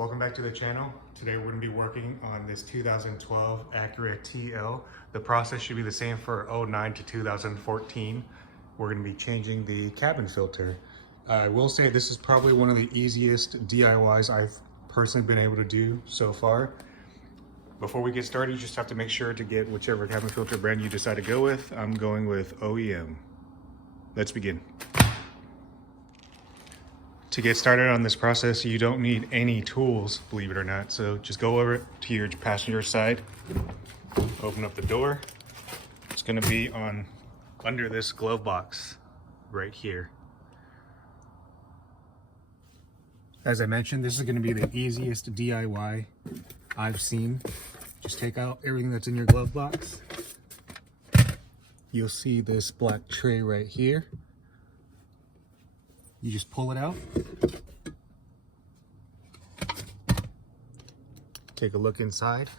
Welcome back to the channel. Today we're going to be working on this 2012 Acura TL. The process should be the same for 09 to 2014. We're going to be changing the cabin filter. I will say this is probably one of the easiest DIYs I've personally been able to do so far. Before we get started, you just have to make sure to get whichever cabin filter brand you decide to go with. I'm going with OEM. Let's begin. To get started on this process, you don't need any tools, believe it or not. So just go over to your passenger side, open up the door. It's gonna be under this glove box right here. As I mentioned, this is gonna be the easiest DIY I've seen. Just take out everything that's in your glove box. You'll see this black tray right here. You just pull it out. Take a look inside.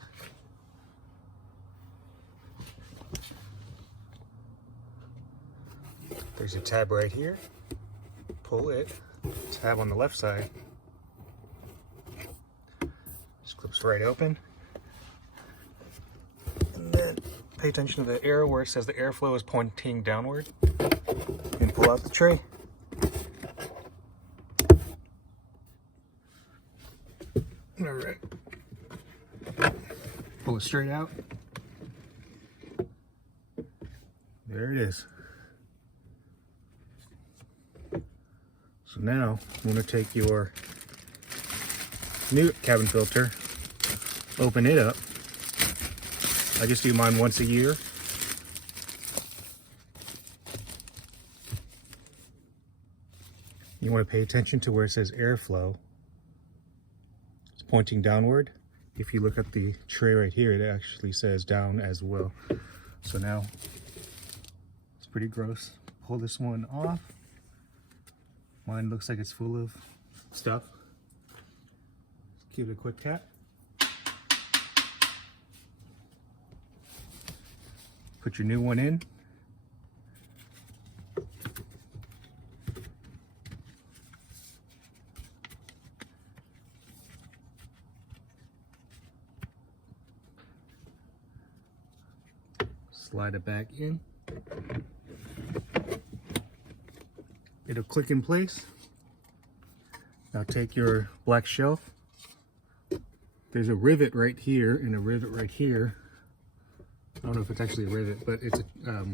There's a tab right here. Pull it. Tab on the left side. Just clips right open. And then pay attention to the arrow where it says the airflow is pointing downward. And pull out the tray. All right. Pull it straight out. There it is. So now I'm going to take your new cabin filter, open it up. I just do mine once a year. You want to pay attention to where it says airflow. Pointing downward. If you look at the tray right here, it actually says down as well. So now it's pretty gross. Pull this one off. Mine looks like it's full of stuff. Give it a quick tap. Put your new one in. Slide it back in. It'll click in place. Now take your black shelf. There's a rivet right here and a rivet right here. I don't know if it's actually a rivet, but it's a,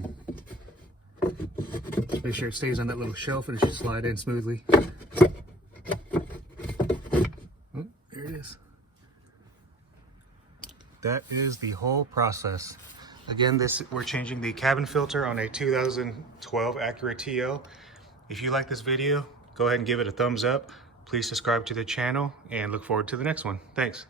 make sure it stays on that little shelf and it should slide in smoothly. Oh, there it is. That is the whole process. Again, we're changing the cabin filter on a 2012 Acura TL. If you like this video, go ahead and give it a thumbs up. Please subscribe to the channel and look forward to the next one. Thanks.